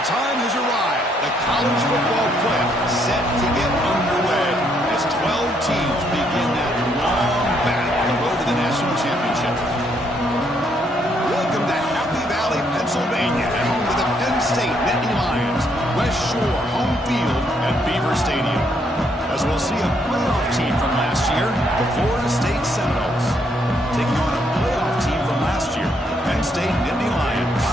The time has arrived. The college football playoff set to get underway as 12 teams begin that long battle on the road to the national championship. Welcome to Happy Valley, Pennsylvania, and home to the Penn State Nittany Lions, West Shore home field at Beaver Stadium. As we'll see a playoff team from last year, the Florida State Seminoles, taking on a playoff team from last year, the Penn State Nittany Lions.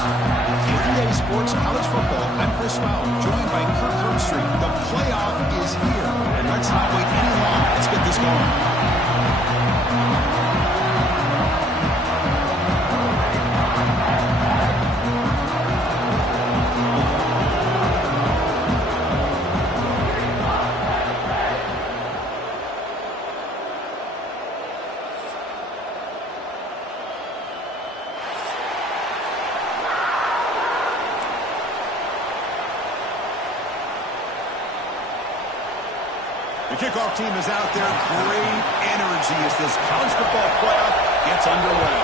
For EA Sports College Football, I'm Chris Fowler, joined by Kirk Herbstreit. The playoff is here, and let's not wait any longer. Let's get this going. The kickoff team is out there. Great energy as this college football playoff gets underway.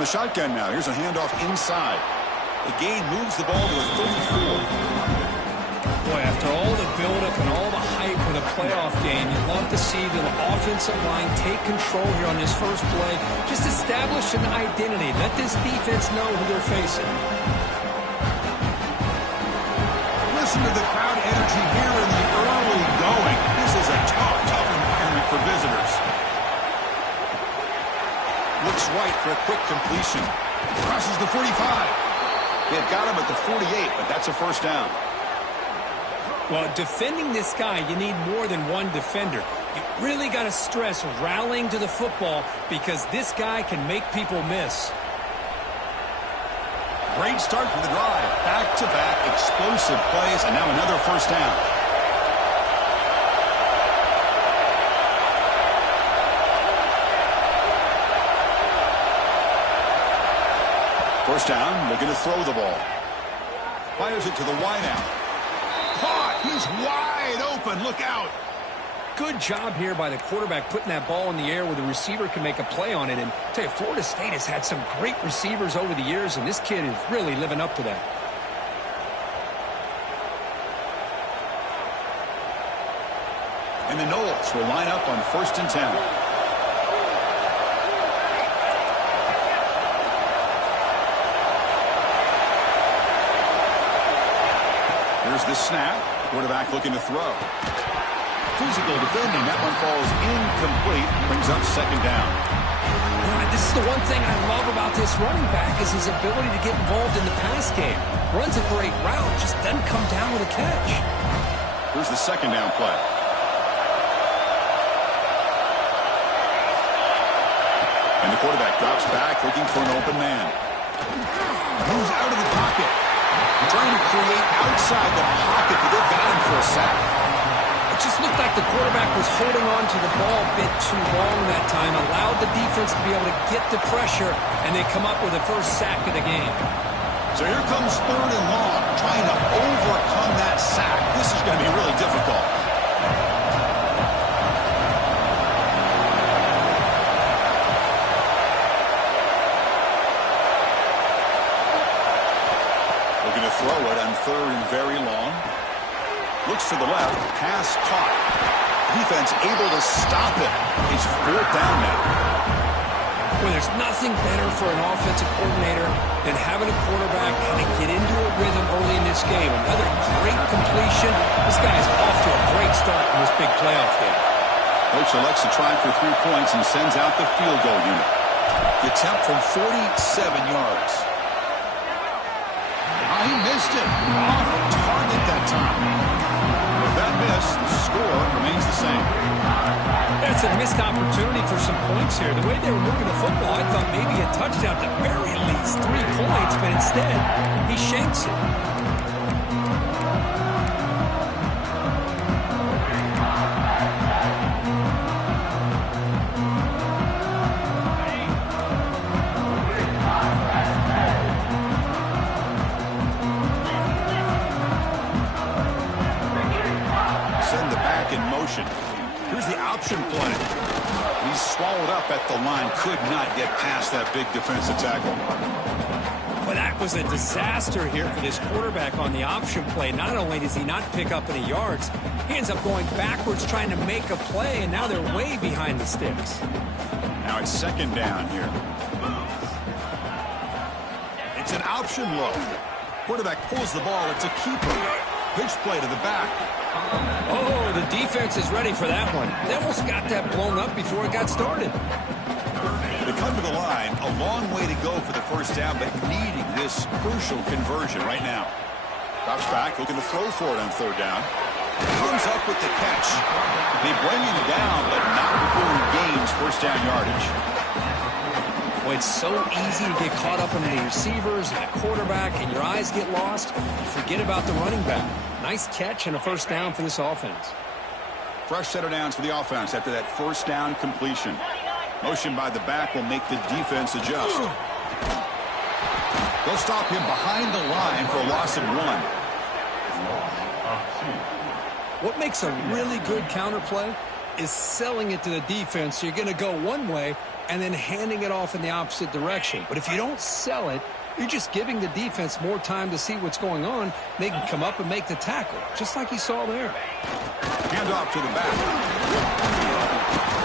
The shotgun now. Here's a handoff inside. The gain moves the ball to a 34. Boy, after all the buildup and all the hype with a playoff game, you'd love to see the offensive line take control here on this first play. Just establish an identity. Let this defense know who they're facing. Listen to the crowd energy here in the early going. This is a tough environment for visitors. Looks right for a quick completion. Crosses the 45. They had got him at the 48, but that's a first down. Well, defending this guy, you need more than one defender. You really got to stress rallying to the football because this guy can make people miss. Great start for the drive. Back-to-back explosive plays, and now another first down. First down, looking to throw the ball. Fires it to the wideout. Caught! He's wide open. Look out! Good job here by the quarterback putting that ball in the air where the receiver can make a play on it. And I'll tell you, Florida State has had some great receivers over the years, and this kid is really living up to that. And the Noles will line up on 1st and 10. Here's the snap. Quarterback looking to throw. Physical defending. That one falls incomplete. Brings up second down. This is the one thing I love about this running back is his ability to get involved in the pass game. Runs a great route, just doesn't come down with a catch. Here's the second down play. And the quarterback drops back looking for an open man. Moves out of the pocket. Trying to create outside the pocket, but they got him for a sack. It just looked like the quarterback was holding on to the ball a bit too long that time, allowed the defense to be able to get the pressure, and they come up with the first sack of the game. So here comes 3rd and long, trying to overcome that sack. This is going to be really difficult. Looking to throw it on 3rd and very long. Looks to the left. Pass caught. Defense able to stop it. It's 4th down now. Well, there's nothing better for an offensive coordinator than having a quarterback kind of get into a rhythm early in this game. Another great completion. This guy's off to a great start in this big playoff game. Coach elects to try for 3 points and sends out the field goal unit. The attempt from 47 yards. He missed it. Off target that time. With that miss. The score remains the same. That's a missed opportunity for some points here. The way they were moving the football, I thought maybe a touchdown, at the very least 3 points, but instead, he shanks it. Send the back in motion. Here's the option play. He's swallowed up at the line. Could not get past that big defensive tackle. Well, that was a disaster here for this quarterback on the option play. Not only does he not pick up any yards, he ends up going backwards trying to make a play, and now they're way behind the sticks. Now it's second down here. It's an option look. Quarterback pulls the ball. It's a keeper. Pitch play to the back. Oh, the defense is ready for that one. They almost got that blown up before it got started. They come to the line, a long way to go for the first down, but needing this crucial conversion right now. Drops back, looking to throw for it on third down. Comes up with the catch. They bring him down, but not before he gains first down yardage. Well, it's so easy to get caught up in the receivers and the quarterback, and your eyes get lost. You forget about the running back. Nice catch and a first down for this offense. Fresh set of downs for the offense after that first down completion. Motion by the back will make the defense adjust. They'll stop him behind the line for a loss of 1. What makes a really good counterplay is selling it to the defense. So you're going to go one way and then handing it off in the opposite direction. But if you don't sell it, you're just giving the defense more time to see what's going on. They can come up and make the tackle, just like you saw there. Hand off to the back.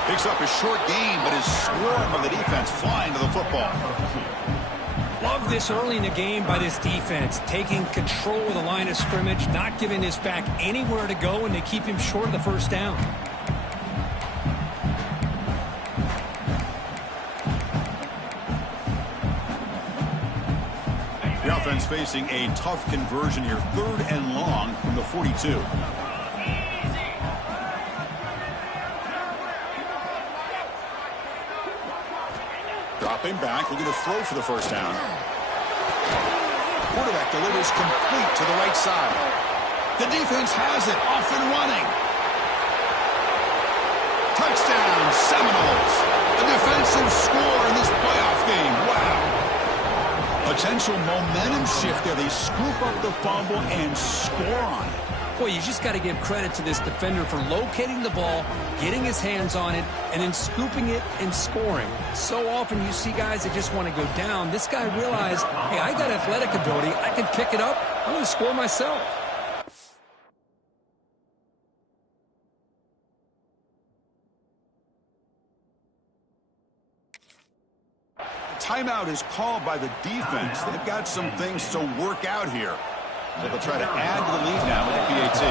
Picks up a short gain, but his swarm of the defense flying to the football. Love this early in the game by this defense, taking control of the line of scrimmage, not giving this back anywhere to go, and they keep him short of the first down. The offense facing a tough conversion here, 3rd and long from the 42. Dropping back, looking to throw for the first down. Quarterback delivers complete to the right side. The defense has it, off and running. Touchdown, Seminoles. A defensive score in this playoff game. Wow. Potential momentum shift there. They scoop up the fumble and score on it. Boy, you just got to give credit to this defender for locating the ball, getting his hands on it, and then scooping it and scoring. So often you see guys that just want to go down. This guy realized, hey, I got athletic ability. I can pick it up. I'm going to score myself. Timeout is called by the defense. They've got some things to work out here. So they'll try to add to the lead now with the PAT.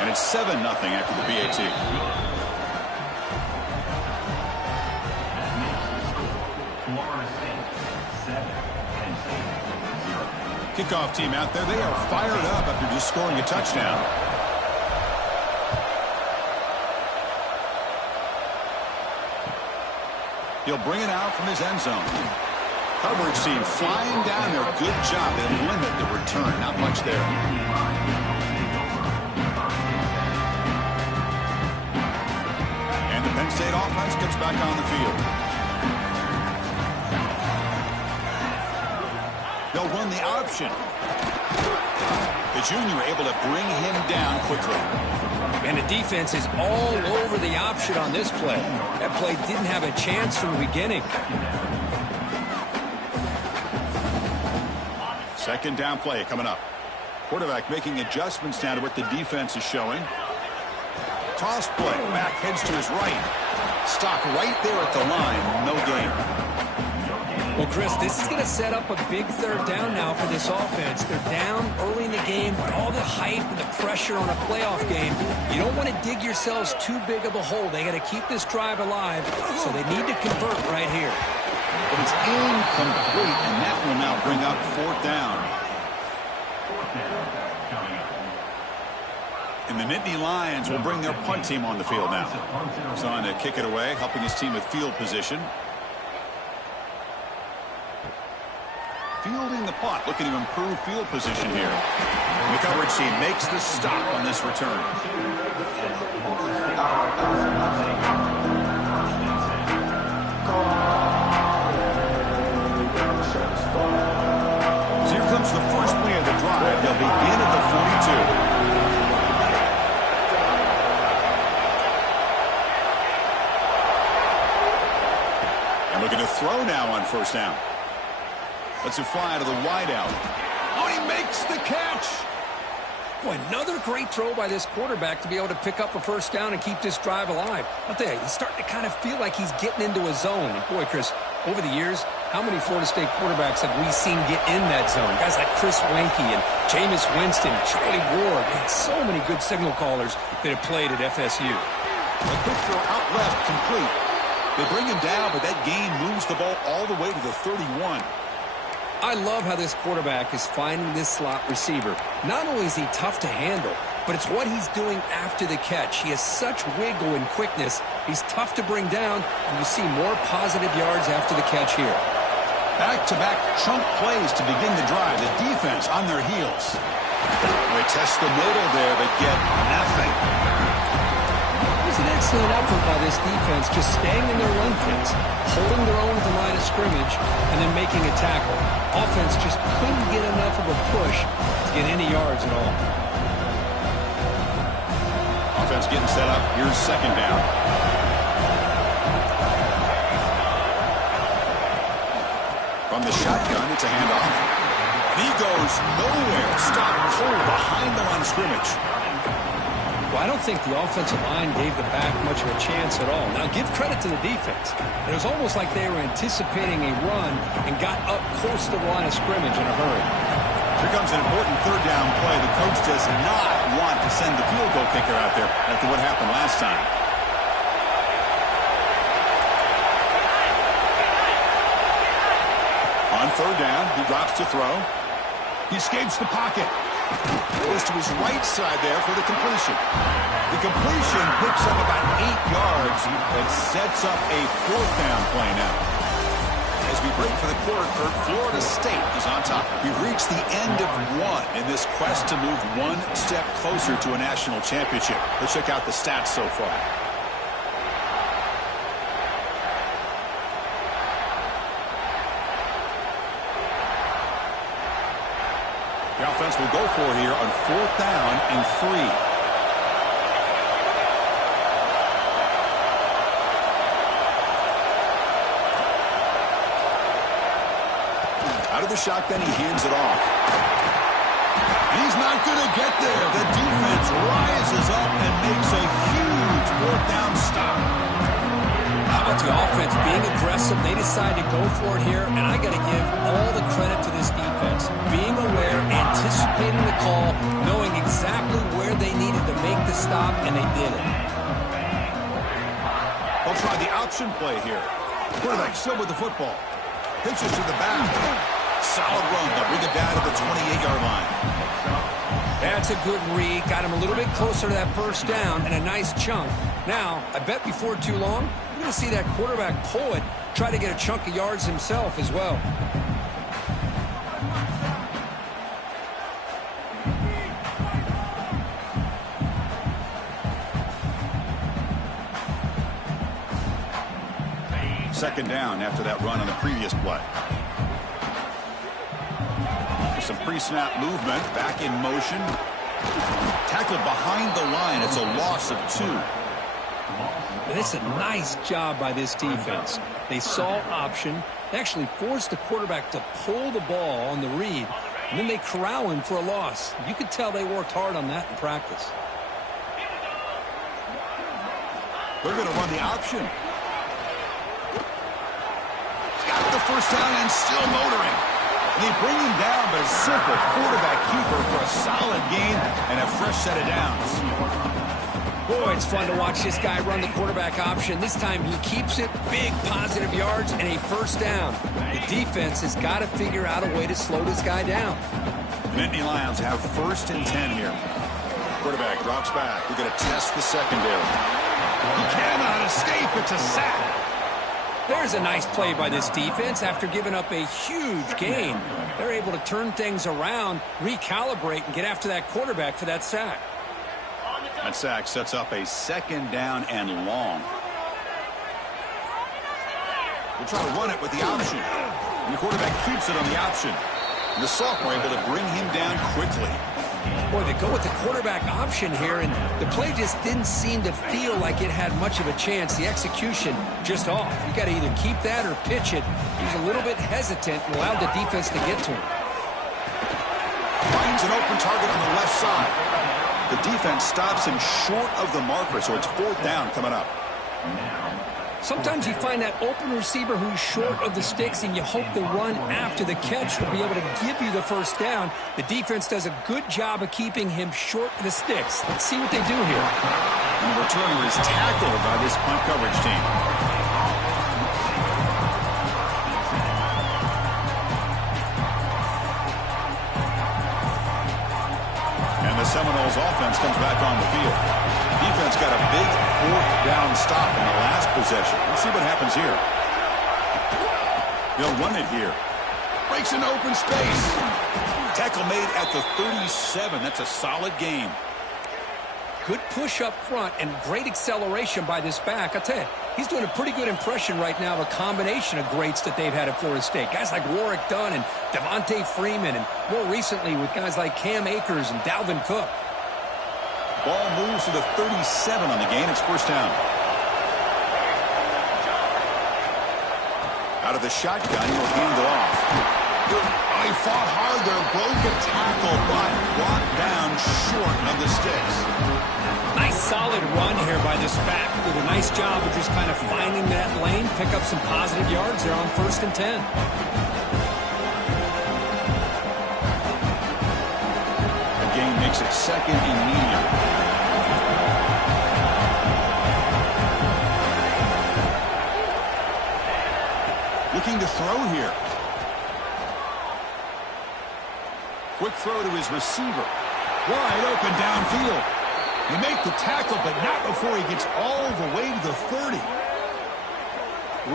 And it's 7-0 after the PAT. Kickoff team out there. They are fired up after just scoring a touchdown. He'll bring it out from his end zone. Coverage team flying down there. Good job. They limit the return. Not much there. And the Penn State offense gets back on the field. They'll run the option. The junior able to bring him down quickly. And the defense is all over the option on this play. That play didn't have a chance from the beginning. Second down play coming up. Quarterback making adjustments now to what the defense is showing. Toss play. Back heads to his right. Stop right there at the line. No gain. Well, Chris, this is going to set up a big third down now for this offense. They're down early in the game with all the hype and the pressure on a playoff game. You don't want to dig yourselves too big of a hole. They got to keep this drive alive, so they need to convert right here. But it's incomplete, and that will now bring up 4th down. And the Nittany Lions will bring their punt team on the field now. He's on to kick it away, helping his team with field position. Fielding the punt, looking to improve field position here. And the coverage team makes the stop on this return. So here comes the first play of the drive. They'll begin at the 42. And looking to throw now on first down. Lets it fly to the wideout. Oh, he makes the catch. Boy, another great throw by this quarterback to be able to pick up a first down and keep this drive alive. I'll tell you, he's starting to kind of feel like he's getting into a zone. And boy, Chris, over the years, how many Florida State quarterbacks have we seen get in that zone? Guys like Chris Wenke and Jameis Winston, Charlie Ward, and so many good signal callers that have played at FSU. A quick throw out left, complete. They bring him down, but that gain moves the ball all the way to the 31. I love how this quarterback is finding this slot receiver. Not only is he tough to handle, but it's what he's doing after the catch. He has such wiggle and quickness. He's tough to bring down, and you see more positive yards after the catch here. Back-to-back chunk plays to begin the drive. The defense on their heels. They test the middle there, but get nothing. It was an excellent effort by this defense, just staying in their run fits, holding their own at the line of scrimmage, and then making a tackle. Offense just couldn't get enough of a push to get any yards at all. Offense getting set up. Here's second down. From the shotgun, it's a handoff. And he goes nowhere. Stopped cold behind the line of scrimmage. Well, I don't think the offensive line gave the back much of a chance at all. Now, give credit to the defense. It was almost like they were anticipating a run and got up close to the line of scrimmage in a hurry. Here comes an important third down play. The coach does not want to send the field goal kicker out there after what happened last time. On third down, he drops to throw. He escapes the pocket. Goes to his right side there for the completion. The completion picks up about 8 yards and sets up a fourth down play now. As we break for the quarter, Florida State is on top. We've reached the end of one in this quest to move one step closer to a national championship. Let's check out the stats so far. The offense will go for here on fourth down and 3. Out of the shotgun, he hands it off. And he's not going to get there. The defense rises up and makes a huge fourth down stop. How about the offense being aggressive? They decide to go for it here, and I got to give all the credit to this defense. Being aware, anticipating the call, knowing exactly where they needed to make the stop, and they did it. They'll try the option play here. Quarterback still with the football. Pitches to the back. Solid run. They'll bring it down to the 28-yard line. That's a good read. Got him a little bit closer to that first down and a nice chunk. Now, I bet before too long, you're going to see that quarterback pull it, try to get a chunk of yards himself as well. Second down after that run on the previous play. Some pre-snap movement, back in motion. Tackled behind the line. It's a loss of 2. And it's a nice job by this defense. They saw option. They actually forced the quarterback to pull the ball on the read, and then they corral him for a loss. You could tell they worked hard on that in practice. They're going to run the option. Got the first down and still motoring. They bring him down, but a simple quarterback keeper for a solid gain and a fresh set of downs. Boy, it's fun to watch this guy run the quarterback option. This time he keeps it, big positive yards, and a first down. The defense has got to figure out a way to slow this guy down. The Nittany Lions have 1st and 10 here. Quarterback drops back. We're going to test the secondary. He cannot escape. It's a sack. There's a nice play by this defense. After giving up a huge gain, they're able to turn things around, recalibrate, and get after that quarterback for that sack. That sack sets up a 2nd down and long. We'll try to run it with the option. And the quarterback keeps it on the option. And the sophomore able to bring him down quickly. Boy, they go with the quarterback option here, and the play just didn't seem to feel like it had much of a chance. The execution just off. You got to either keep that or pitch it. He was a little bit hesitant and allowed the defense to get to him. Finds an open target on the left side. The defense stops him short of the marker, so it's 4th down coming up. Sometimes you find that open receiver who's short of the sticks, and you hope the run after the catch will be able to give you the 1st down. The defense does a good job of keeping him short of the sticks. Let's see what they do here. And the returner is tackled by this punt coverage team. And the Seminoles offense comes back on the field. Defense got a big 4th down stop in the last possession. Let's see what happens here. They'll run it here. Breaks an open space. Tackle made at the 37. That's a solid game. Good push up front and great acceleration by this back. I tell you, he's doing a pretty good impression right now of a combination of greats that they've had at Florida State. Guys like Warwick Dunn and Devontae Freeman, and more recently with guys like Cam Akers and Dalvin Cook. Ball moves to the 37 on the gain. It's 1st down. Out of the shotgun, he'll hand it off. Oh, he fought hard there, broke a tackle, but brought down short of the sticks. Nice solid run here by this back. Did a nice job of just kind of finding that lane, pick up some positive yards there on 1st and 10. The gain makes it 2nd and medium. Looking to throw here. Quick throw to his receiver. Wide open downfield. He make the tackle, but not before he gets all the way to the 30.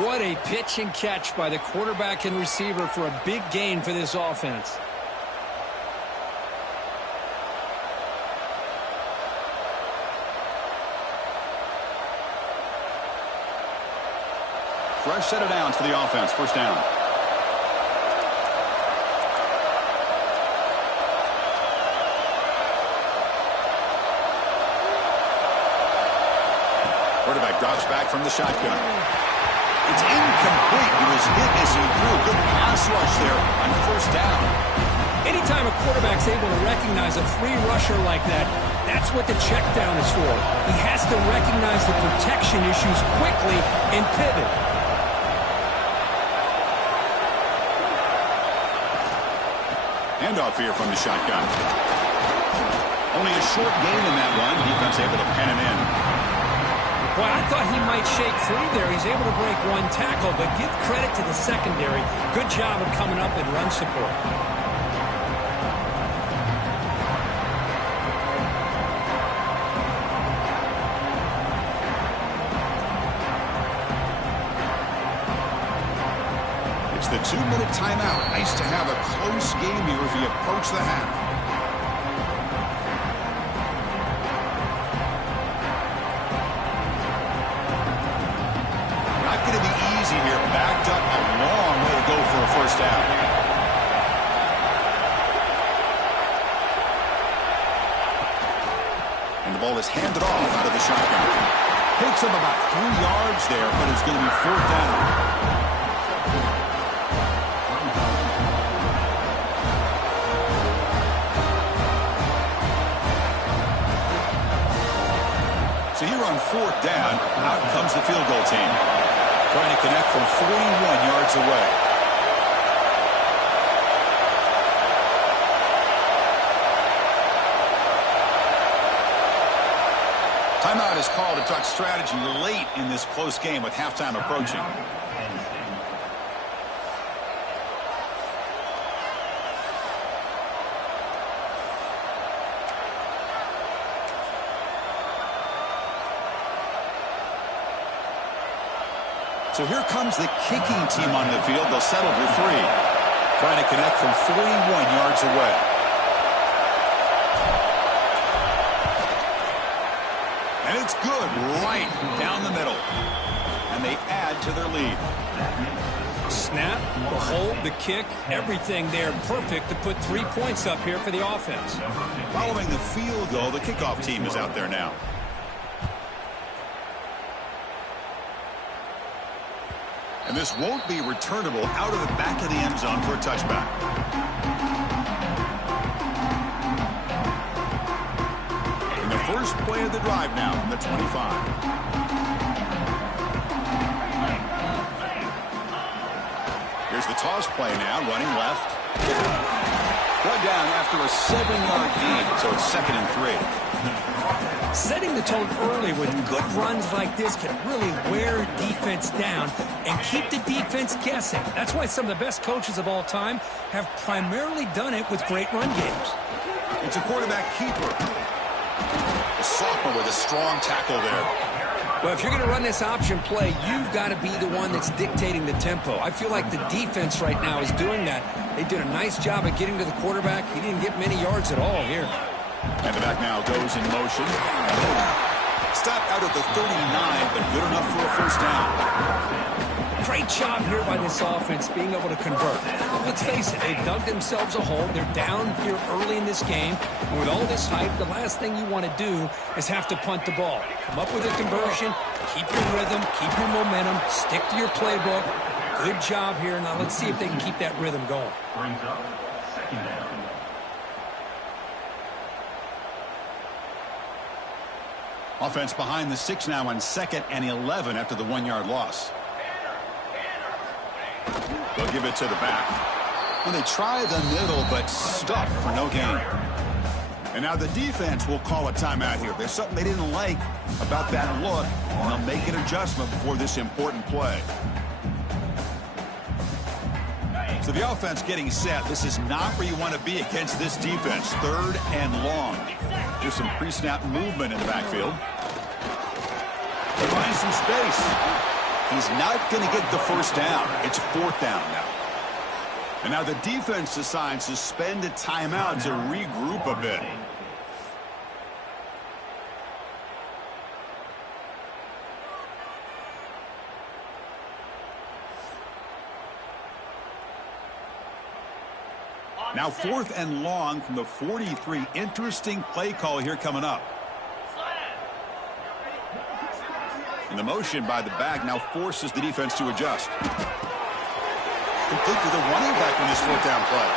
What a pitch and catch by the quarterback and receiver for a big gain for this offense. Fresh set of downs for the offense. 1st down. Quarterback drops back from the shotgun. It's incomplete. He was hit as he threw. Good pass rush there on 1st down. Anytime a quarterback's able to recognize a free rusher like that, that's what the check down is for. He has to recognize the protection issues quickly and pivot. Handoff here from the shotgun. Only a short gain in that one. Defense able to pen him in. Boy, I thought he might shake free there. He's able to break one tackle, but give credit to the secondary. Good job of coming up in run support. It's the 2-minute timeout. Nice to have a close game here as we approach the half. Going to be easy here. Backed up a long way to go for a 1st down. And the ball is handed off out of the shotgun. Takes him about 3 yards there, but it's going to be 4th down. So here on 4th down, out comes the field goal team. Trying to connect from 41 yards away. Timeout is called to talk strategy late in this close game with halftime approaching. So here comes the kicking team on the field. They'll settle for 3. Trying to connect from 41 yards away. And it's good right down the middle. And they add to their lead. Snap, the hold, the kick, everything there perfect to put 3 points up here for the offense. Following the field goal, the kickoff team is out there now. And this won't be returnable out of the back of the end zone for a touchback. And the first play of the drive now from the 25. Here's the toss play now, running left. Brought down after a 7-yard gain, so it's 2nd and 3. Setting the tone early with good runs like this can really wear defense down and keep the defense guessing. That's why some of the best coaches of all time have primarily done it with great run games. It's a quarterback keeper. A sophomore with a strong tackle there. Well, if you're going to run this option play, you've got to be the one that's dictating the tempo. I feel like the defense right now is doing that. They did a nice job of getting to the quarterback. He didn't get many yards at all here. And the back now goes in motion. Stopped out at the 39, but good enough for a first down. Great job here by this offense being able to convert. Let's face it, they've dug themselves a hole. They're down here early in this game. And with all this hype, the last thing you want to do is have to punt the ball. Come up with a conversion, keep your rhythm, keep your momentum, stick to your playbook. Good job here. Now let's see if they can keep that rhythm going. Brings up 2nd down. Offense behind the 6 now on 2nd and 11 after the 1-yard loss. They'll give it to the back. And they try the middle, but stuff for no gain. And now the defense will call a timeout here. There's something they didn't like about that look, and they'll make an adjustment before this important play. So the offense getting set. This is not where you want to be against this defense. 3rd and long. There's some pre-snap movement in the backfield. He finds some space. He's not going to get the first down. It's 4th down now. And now the defense decides to spend a timeout to regroup a bit. Now 4th and long from the 43. Interesting play call here coming up. And the motion by the back now forces the defense to adjust. Complete to the running back in this 4th down play.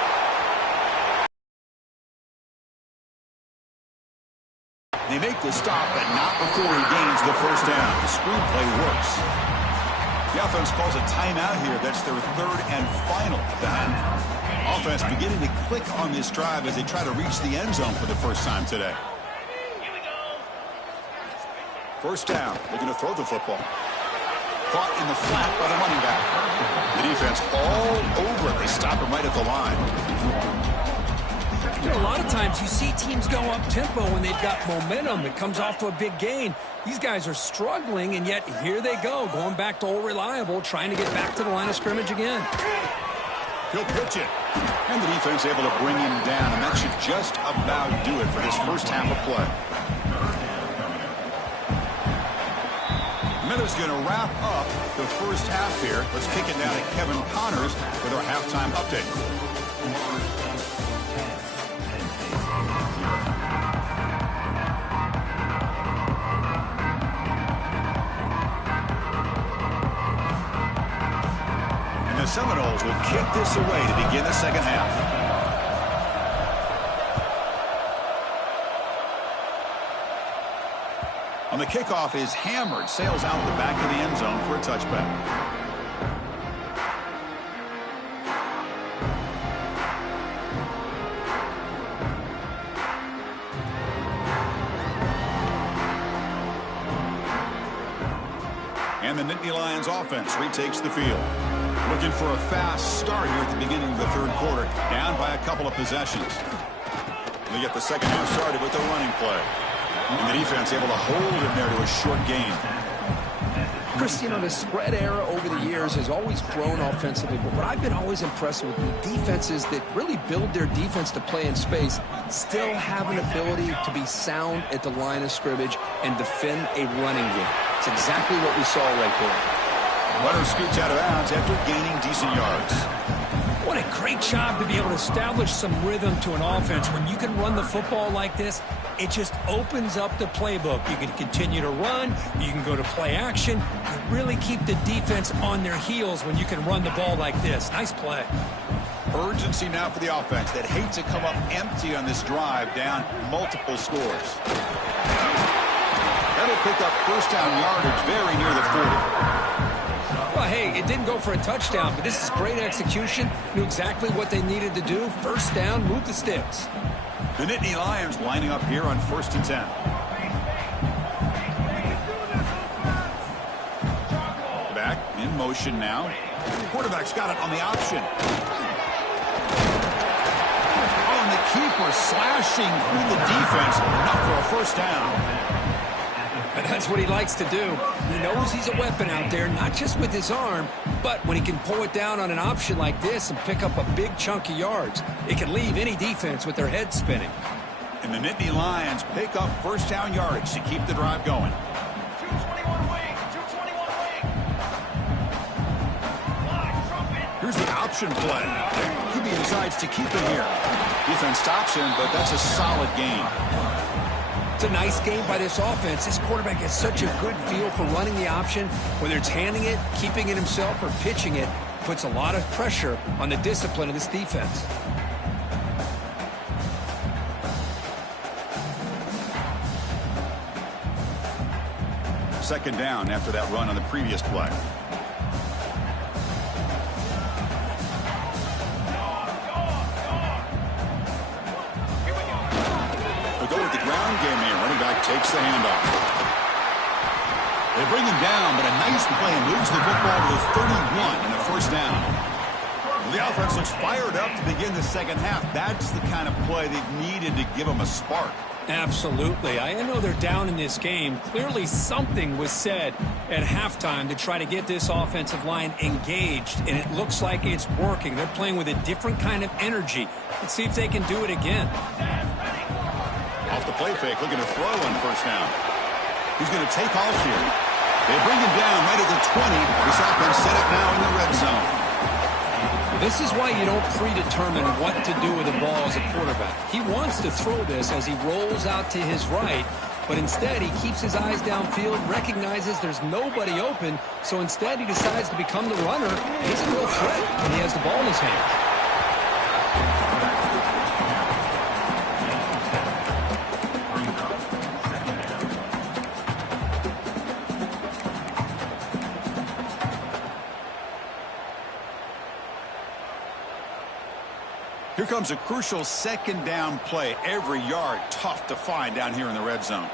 They make the stop, but not before he gains the first down. The screenplay works. The offense calls a timeout here. That's their 3rd and final at the half. Offense beginning to click on this drive as they try to reach the end zone for the first time today. First down, looking to throw the football. Caught in the flat by the running back. The defense all over it. They stop him right at the line. You know, a lot of times you see teams go up-tempo when they've got momentum. It comes off to a big gain. These guys are struggling, and yet here they go, going back to old reliable, trying to get back to the line of scrimmage again. He'll pitch it. And the defense able to bring him down, and that should just about do it for this first half of play. Miller's going to wrap up the first half here. Let's kick it now to Kevin Connors with our halftime update. And the Seminoles will kick this away to begin the second half. On the kickoff is hammered, sails out the back of the end zone for a touchback. And the Nittany Lions offense retakes the field. Looking for a fast start here at the beginning of the third quarter, down by a couple of possessions. They get the second half started with a running play. And the defense able to hold him there to a short gain. Chris, you know, the spread era over the years has always grown offensively, but what I've been always impressed with the defenses that really build their defense to play in space still have an ability to be sound at the line of scrimmage and defend a running game. It's exactly what we saw right there. Runner scoots out of bounds after gaining decent yards. What a great job to be able to establish some rhythm to an offense. When you can run the football like this, it just opens up the playbook. You can continue to run. You can go to play action. You really keep the defense on their heels when you can run the ball like this. Nice play. Urgency now for the offense that hates to come up empty on this drive, down multiple scores. That'll pick up first down yardage very near the 40. Well, hey, it didn't go for a touchdown, but this is great execution. Knew exactly what they needed to do. First down, move the sticks. The Nittany Lions lining up here on 1st and 10. Back in motion now. Quarterback's got it on the option. Oh, and the keeper slashing through the defense, not for a first down. And that's what he likes to do. He knows he's a weapon out there, not just with his arm, but when he can pull it down on an option like this and pick up a big chunk of yards, it can leave any defense with their head spinning. And the Nittany Lions pick up first down yardage to keep the drive going. 221 wing, 221 wing. Here's the option play. QB decides to keep it here. Defense stops him, but that's a solid gain. It's a nice game by this offense. This quarterback has such a good feel for running the option. Whether it's handing it, keeping it himself, or pitching it, puts a lot of pressure on the discipline of this defense. Second down after that run on the previous play. Game here. Running back takes the handoff. They bring him down, but a nice play and moves the football to the 31 and a first down. The offense looks fired up to begin the second half. That's the kind of play they needed to give them a spark. Absolutely. I know they're down in this game. Clearly something was said at halftime to try to get this offensive line engaged, and it looks like it's working. They're playing with a different kind of energy. Let's see if they can do it again. Off the play fake, looking to throw on first down. He's going to take off here. They bring him down right at the 20. This offense set up now in the red zone. This is why you don't predetermine what to do with the ball as a quarterback. He wants to throw this as he rolls out to his right, but instead he keeps his eyes downfield, recognizes there's nobody open, so instead he decides to become the runner. He's a real threat when he has the ball in his hand. Here comes a crucial second down play. Every yard tough to find down here in the red zone.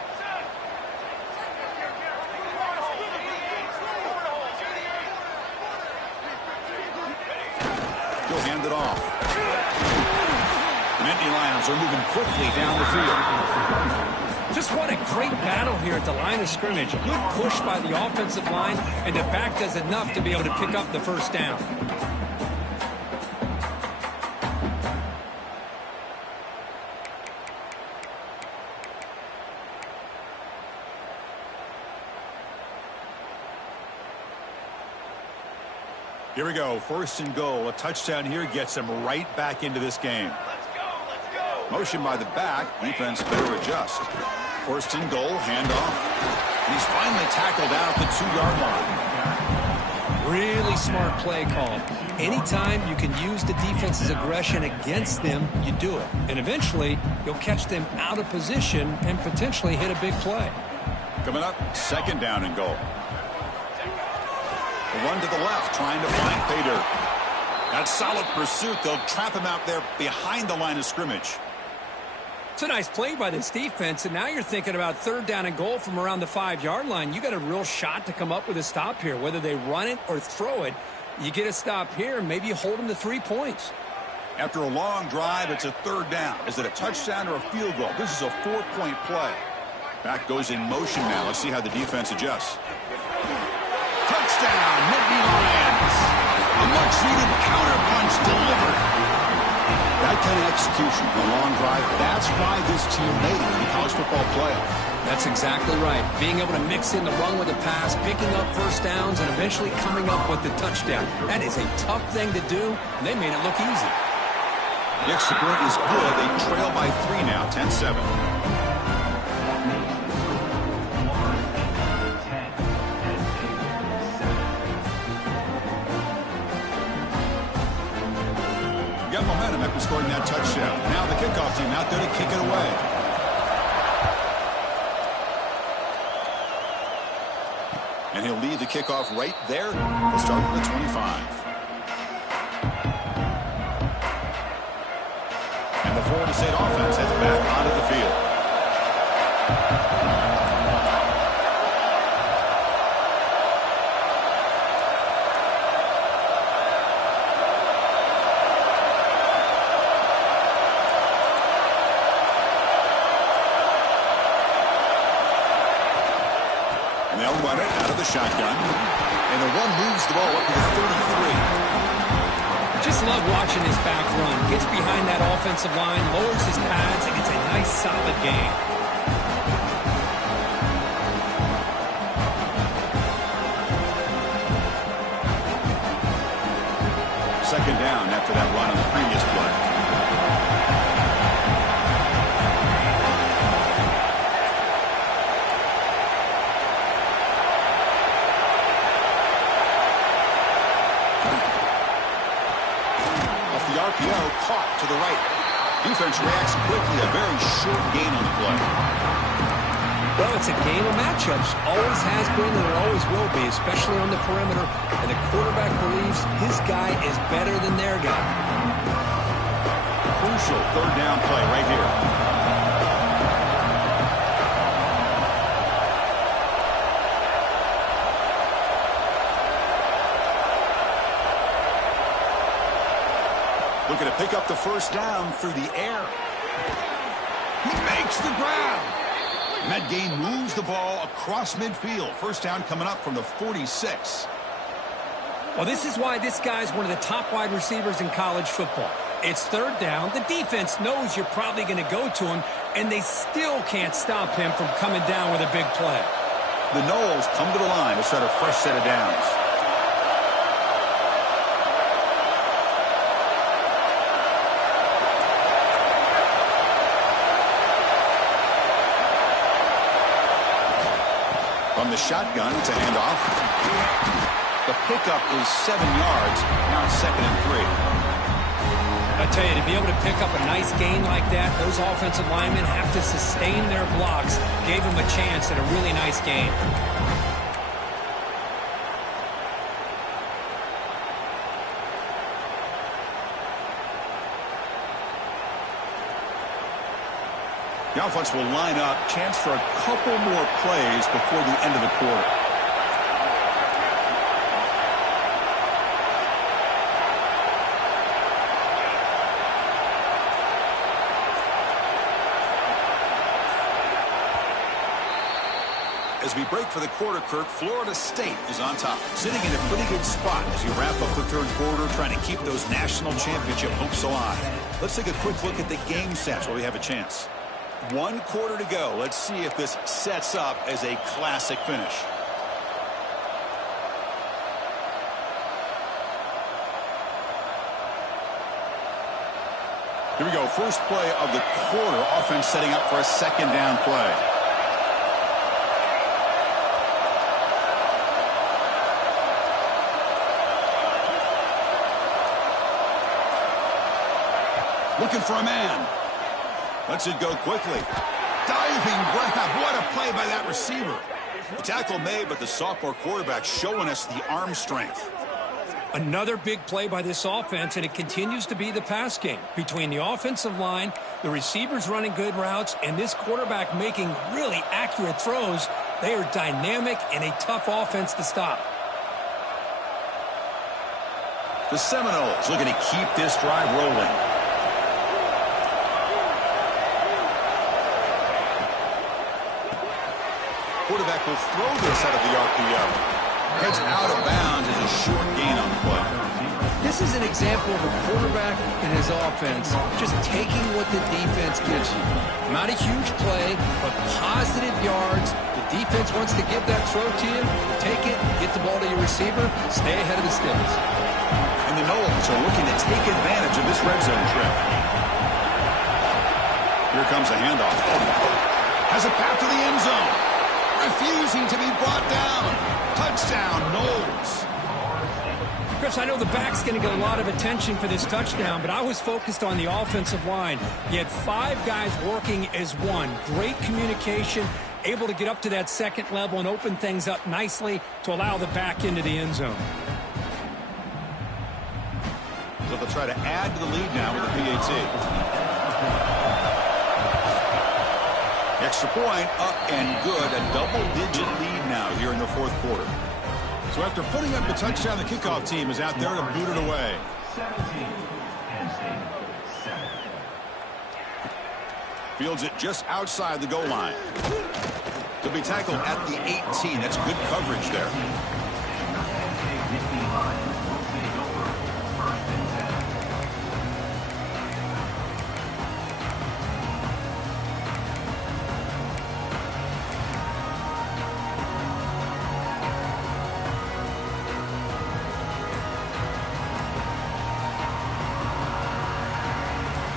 He'll hand it off. The Nittany Lions are moving quickly down the field. Just what a great battle here at the line of scrimmage. Good push by the offensive line, and the back does enough to be able to pick up the first down. Here we go. First and goal. A touchdown here gets them right back into this game. Let's go. Motion by the back. Defense better adjust. First and goal. Handoff. And he's finally tackled out the 2-yard line. Really smart play call. Anytime you can use the defense's aggression against them, you do it. And eventually, you'll catch them out of position and potentially hit a big play. Coming up, second down and goal. A run to the left, trying to find pay dirt. That solid pursuit. They'll trap him out there behind the line of scrimmage. It's a nice play by this defense, and now you're thinking about third down and goal from around the 5-yard line. You got a real shot to come up with a stop here. Whether they run it or throw it, you get a stop here, and maybe you hold them to 3 points. After a long drive, it's a third down. Is it a touchdown or a field goal? This is a 4-point play. Back goes in motion now. Let's see how the defense adjusts. touchdown, Nittany Lions. A much-needed counterpunch delivered. That kind of execution, the long drive, that's why this team made it in the college football playoff. That's exactly right. Being able to mix in the run with the pass, picking up first downs, and eventually coming up with the touchdown. That is a tough thing to do, and they made it look easy. The extra point is good. They trail by 3 now, 10-7. Got momentum after scoring that touchdown. Now the kickoff team out there to kick it away. And he'll leave the kickoff right there. We'll start with the 25. And the Florida State offense heads back onto the field. And they'll run it out of the shotgun. And the run moves the ball up to the 33. Just love watching this back run. Gets behind that offensive line, lowers his pads, and it's a nice, solid gain. Second down after that run on the previous play. RPO caught to the right. Defense reacts quickly. A very short gain on the play. Well, it's a game of matchups. Always has been and it always will be, especially on the perimeter. And the quarterback believes his guy is better than their guy. Crucial third down play right here. Looking to pick up the first down through the air. He makes the grab. And that gain moves the ball across midfield. First down coming up from the 46. Well, this is why this guy's one of the top wide receivers in college football. It's third down. The defense knows you're probably going to go to him, and they still can't stop him from coming down with a big play. The Noles come to the line to start a fresh set of downs. From the shotgun, it's a handoff. The pickup is 7 yards. Now it's 2nd and 3. I tell you, to be able to pick up a nice gain like that, those offensive linemen have to sustain their blocks. Gave him a chance at a really nice gain. The offense will line up. Chance for a couple more plays before the end of the quarter. As we break for the quarter, Kirk, Florida State is on top, sitting in a pretty good spot as you wrap up the third quarter, trying to keep those national championship hopes alive. Let's take a quick look at the game stats while we have a chance. 1 quarter to go. Let's see if this sets up as a classic finish. Here we go. First play of the quarter. Offense setting up for a 2nd down play. Looking for a man. Lets it go quickly. Diving grab. What a play by that receiver. The tackle made, but the sophomore quarterback showing us the arm strength. Another big play by this offense, and it continues to be the pass game. Between the offensive line, the receivers running good routes, and this quarterback making really accurate throws, they are dynamic and a tough offense to stop. The Seminoles looking to keep this drive rolling. Quarterback will throw this out of the RPO. Heads out of bounds as a short gain on the play. This is an example of a quarterback and his offense just taking what the defense gives you. Not a huge play, but positive yards. The defense wants to give that throw to you. Take it, get the ball to your receiver, stay ahead of the sticks. And the Knowles are looking to take advantage of this red zone trip. Here comes a handoff. Has a path to the end zone. Refusing to be brought down. Touchdown, Knowles. Chris, I know the back's going to get a lot of attention for this touchdown, but I was focused on the offensive line. You had 5 guys working as one. Great communication, able to get up to that second level and open things up nicely to allow the back into the end zone. So they'll try to add to the lead now with the PAT. Extra point up and good. A double-digit lead now here in the fourth quarter. So after putting up the touchdown, the kickoff team is out there to boot it away. 17, Penn State, 7. Fields it just outside the goal line. To be tackled at the 18. That's good coverage there.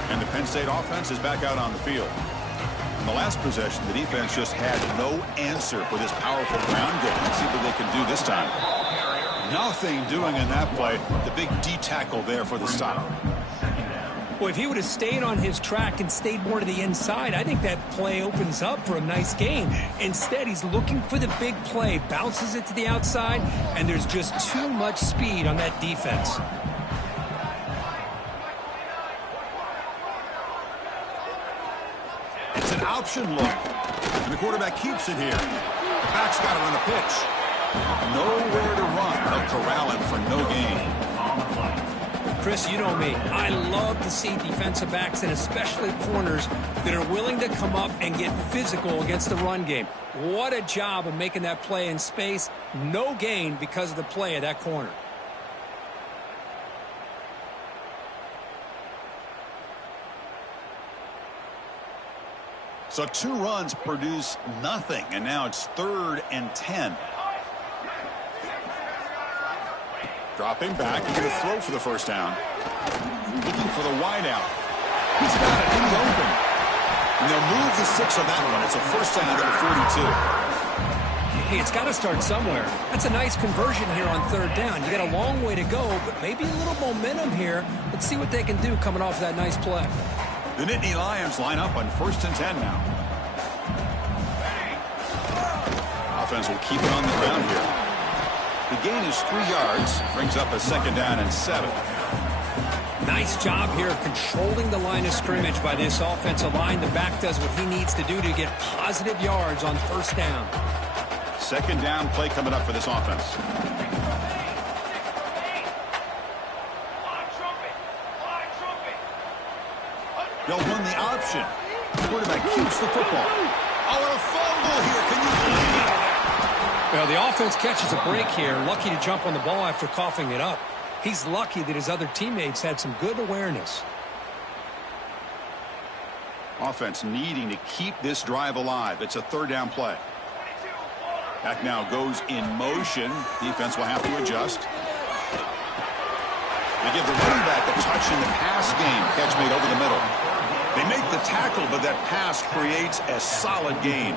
And the Penn State offense is back out on the field. In the last possession, the defense just had no answer for this powerful ground game. Let's see what they can do this time. Nothing doing in that play. The big D tackle there for the stop. Well, if he would have stayed on his track and stayed more to the inside, I think that play opens up for a nice gain. Instead, he's looking for the big play, bounces it to the outside, and there's just too much speed on that defense. It's an option look. And the quarterback keeps it here. The back's got to run a pitch. Nowhere to run. They'll corral him for no gain. Chris, you know me. I love to see defensive backs and especially corners that are willing to come up and get physical against the run game. What a job of making that play in space. No gain because of the play of that corner. So 2 runs produce nothing, and now it's 3rd and 10. Dropping back, he's going to throw for the first down. Looking for the wide out. He's got it, he's open. And they'll move the 6 on that one. It's a first down at the 42. Hey, it's got to start somewhere. That's a nice conversion here on 3rd down. You got a long way to go, but maybe a little momentum here. Let's see what they can do coming off that nice play. The Nittany Lions line up on 1st and 10 now. Offense will keep it on the ground here. The gain is 3 yards. Brings up a 2nd down and 7. Nice job here of controlling the line of scrimmage by this offensive line. The back does what he needs to do to get positive yards on 1st down. 2nd down play coming up for this offense. They'll run the option. The quarterback keeps the football. Oh, and a fumble here. Can you believe it? Well, the offense catches a break here. Lucky to jump on the ball after coughing it up. He's lucky that his other teammates had some good awareness. Offense needing to keep this drive alive. It's a 3rd down play. Back now goes in motion. Defense will have to adjust. They give the running back a touch in the pass game. Catch made over the middle. They make the tackle, but that pass creates a solid gain.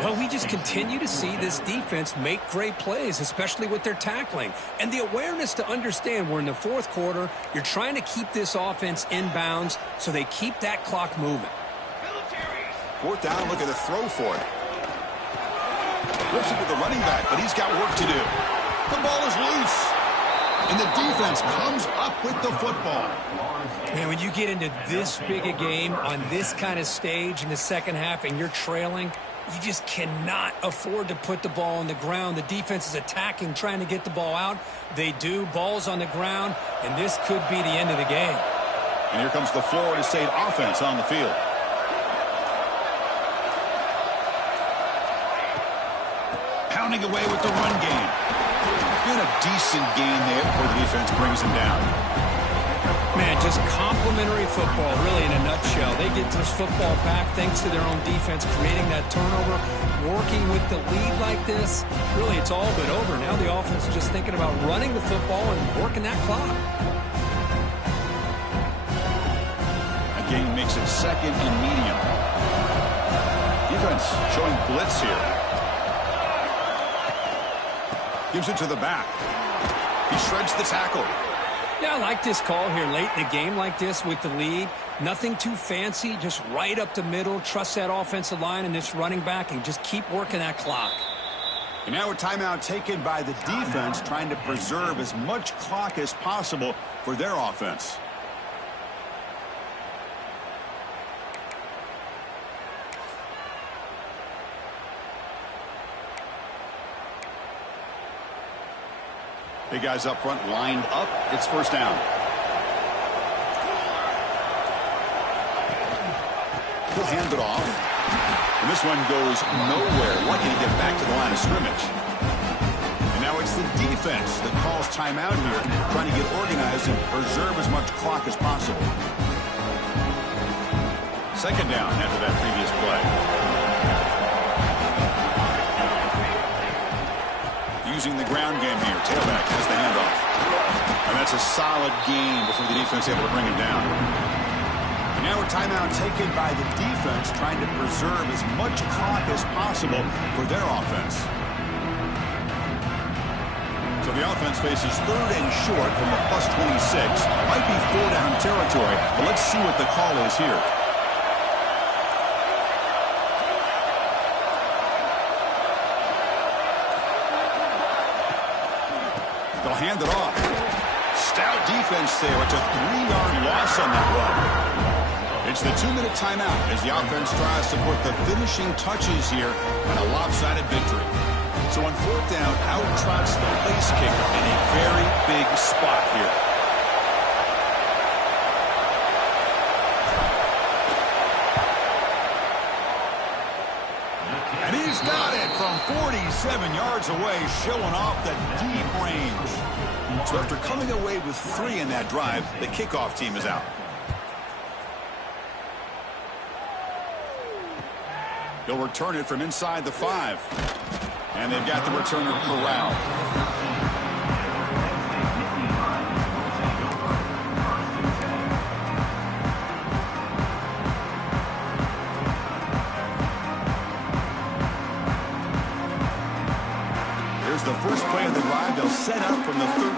Well, we just continue to see this defense make great plays, especially with their tackling. And the awareness to understand we're in the 4th quarter. You're trying to keep this offense in bounds so they keep that clock moving. 4th down, look at the throw for it. Flips it to the running back, but he's got work to do. The ball is loose. And the defense comes up with the football. Man, when you get into this big a game on this kind of stage in the 2nd half and you're trailing, you just cannot afford to put the ball on the ground. The defense is attacking, trying to get the ball out. They do. Ball's on the ground, and this could be the end of the game. And here comes the Florida State offense on the field. running away with the run game. Been a decent gain there before the defense brings him down. Man, just complimentary football, really, in a nutshell. They get this football back thanks to their own defense, creating that turnover, working with the lead like this. Really, it's all but over. Now the offense is just thinking about running the football and working that clock. A gain makes it second and medium. Defense showing blitz here. Gives it to the back. He shreds the tackle. Yeah, I like this call here late in the game like this with the lead. Nothing too fancy, just right up the middle. Trust that offensive line and this running back and just keep working that clock. And now a timeout taken by the defense, trying to preserve as much clock as possible for their offense. Big guys up front lined up. It's first down. He'll hand it off. And this one goes nowhere. Lucky to get back to the line of scrimmage. And now it's the defense that calls timeout here, trying to get organized and preserve as much clock as possible. Second down after that previous play. Using the ground game here. Tailback has the handoff. And that's a solid gain before the defense able to bring him down. And now a timeout taken by the defense, trying to preserve as much clock as possible for their offense. So the offense faces third and short from the +26. Might be 4-down territory, but let's see what the call is here. They'll hand it off. Stout defense there. It's a 3-yard loss on that run. It's the 2-minute timeout as the offense tries to put the finishing touches here on a lopsided victory. So on fourth down, out trots the place kicker in a very big spot here. And he's got it from 47 yards away, showing off the deep range. So after coming away with 3 in that drive, the kickoff team is out. He'll return it from inside the 5. And they've got the returner corralled. The first play of the drive, they'll set up from the 13.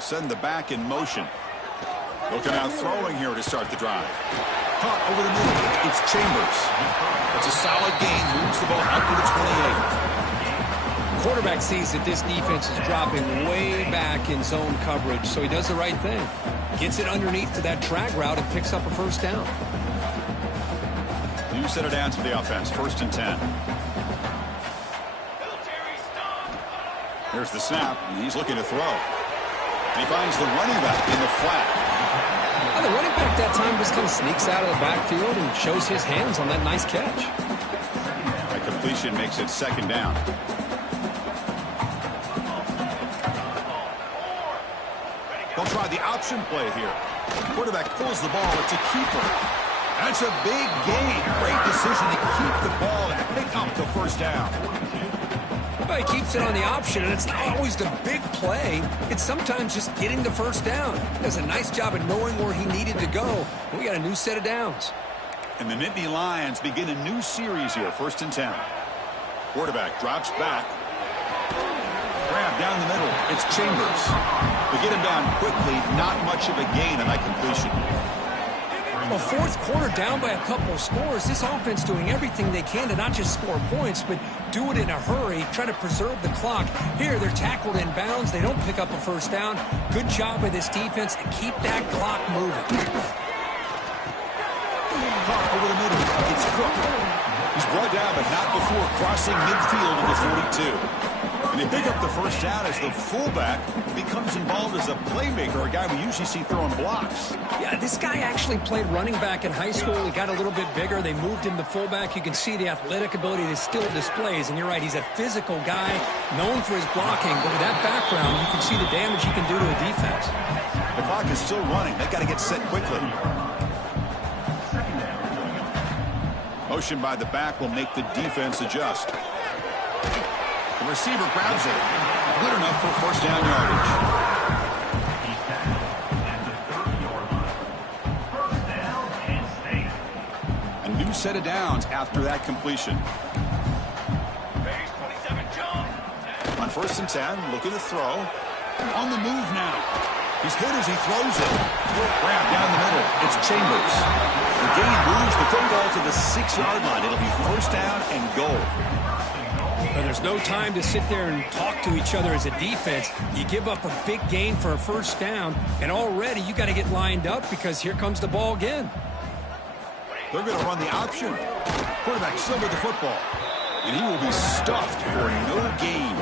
Send the back in motion. Looking out throwing here to start the drive. Caught over the middle. It's Chambers. It's a solid gain. Moves the ball up to the 28. Quarterback sees that this defense is dropping way back in zone coverage, so he does the right thing. Gets it underneath to that drag route and picks up a first down. New set of downs for the offense. First and 10. There's the snap, and he's looking to throw. And he finds the running back in the flat. Well, the running back that time just kind of sneaks out of the backfield and shows his hands on that nice catch. That completion makes it second down. They'll try the option play here. Quarterback pulls the ball. It's a keeper. That's a big gain. Great decision to keep the ball and pick up the first down. Well, he keeps it on the option, and it's not always the big play. It's sometimes just getting the first down. He does a nice job of knowing where he needed to go. We got a new set of downs. And the Nittany Lions begin a new series here. First and 10. Quarterback drops back. Grab down the middle. It's Chambers. We get him down quickly. Not much of a gain on that completion. Well, fourth quarter down by a couple of scores. This offense doing everything they can to not just score points, but do it in a hurry, try to preserve the clock. Here, they're tackled in bounds. They don't pick up a first down. Good job by this defense to keep that clock moving. Caught over the middle. It's Cook. He's brought down, but not before crossing midfield of the 42. And they pick up the first down as the fullback becomes involved as a playmaker, a guy we usually see throwing blocks. Yeah, this guy actually played running back in high school. He got a little bit bigger. They moved him to fullback. You can see the athletic ability that still displays. And you're right, he's a physical guy, known for his blocking. But with that background, you can see the damage he can do to a defense. The clock is still running. They got to get set quickly. Motion by the back will make the defense adjust. The receiver grabs it. Good enough for first down yardage. He's tackled at the 30-yard line. First down, Penn State. A new set of downs after that completion. On first and 10, looking to throw. On the move now. He's hit as he throws it. Grab down the middle. It's Chambers. The gain moves the football to the 6-yard line. It'll be first down and goal. Well, there's no time to sit there and talk to each other as a defense. You give up a big gain for a first down, and already you got to get lined up because here comes the ball again. They're going to run the option. Quarterback still with the football. And he will be stuffed for no gain.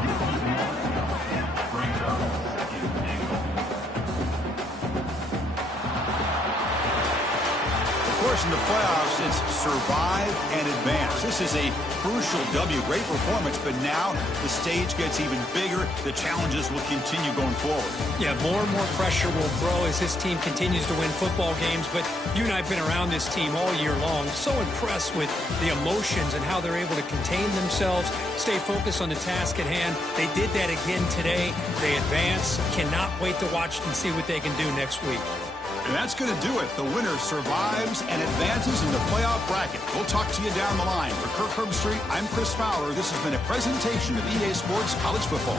Of course, in the playoffs, it's survive and advance. This is a crucial W. Great performance, but now the stage gets even bigger. The challenges will continue going forward. Yeah, more and more pressure will grow as this team continues to win football games. But you and I have been around this team all year long. So impressed with the emotions and how they're able to contain themselves, stay focused on the task at hand. They did that again today. They advance. Cannot wait to watch and see what they can do next week. And that's going to do it. The winner survives and advances in the playoff bracket. We'll talk to you down the line. For Kirk Herbstreit, I'm Chris Fowler. This has been a presentation of EA Sports College Football.